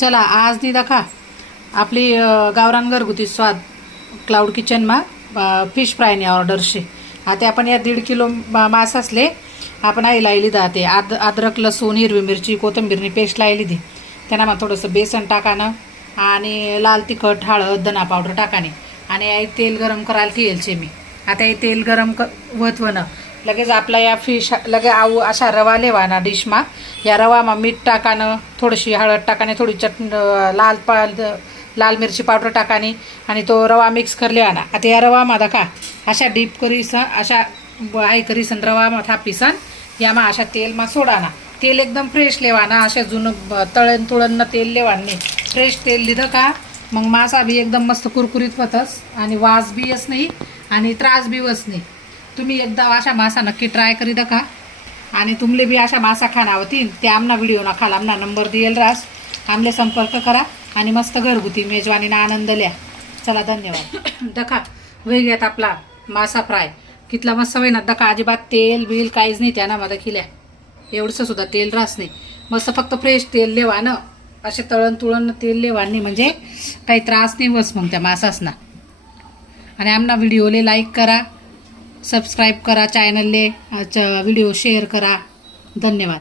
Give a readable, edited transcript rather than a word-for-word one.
चला आज नी दखा आपली गावरान घरगुती स्वाद क्लाउड किचन मा फिश फ्राय ने ऑर्डर शे। आता आपण या 1.5 किलो मास असले आपण आई लायली दाते अद्रक लसूण हिरवी मिरची कोथिंबीरनी पेस्ट लायली दी त्यांना मग थोडंसं बेसन टाकानं आणि लाल तिखट हळद धना पावडर टाकाने आणि आई तेल गरम करायला ठेवलचे मी। आता हे तेल गरम वतवणं लगेच आपला या फिश लगे आऊ अशा रवा लेवाना डिश मा या रवा मा मीठ टाकानं थोडीशी हळद टाकाने थोडी लाल मिरची पावडर टाकाने आणि तो रवा मिक्स कर लेवाना। आता या रवा मा दखा अशा डीप करीसन अशा आई करीसन रवा मा थापीसन या मा अशा तेल मा सोडाना तेल एकदम फ्रेश लेवाना अशा जुनं तळण तुळण तेल लेवाने फ्रेश तेल लिधं का मग मासा भी एकदम मस्त कुरकुरीत होतस आणि वास बी येस नाही आणि त्रास बी वस नाही। तुम्ही एकदा अशा मासा नक्की ट्राय करी दखा आणि तुमले भी अशा मासा खाना होतीन ते आमना व्हिडिओ ना खाल आमना नंबर दिएल रास आमले संपर्क करा आणि मस्त घरगुती मेजवानीना आनंद लिया। चला धन्यवाद। दखा वेगळ्यात आपला मासा फ्राय कितला मस्त होई ना दखा अजिबात तेल बिल काहीच नाही त्याना मध्ये खिल्या एवढंसं सुद्धा तेल रास नाही मस्त फक्त फ्रेश तेल लेवानं असे तळण तुळण तेल लेवानी म्हणजे काही त्रास नाही बस मग त्या मासासना। आणि आमना व्हिडिओले लाईक करा सबस्क्राईब करा चॅनलले व्हिडिओ शेअर करा धन्यवाद।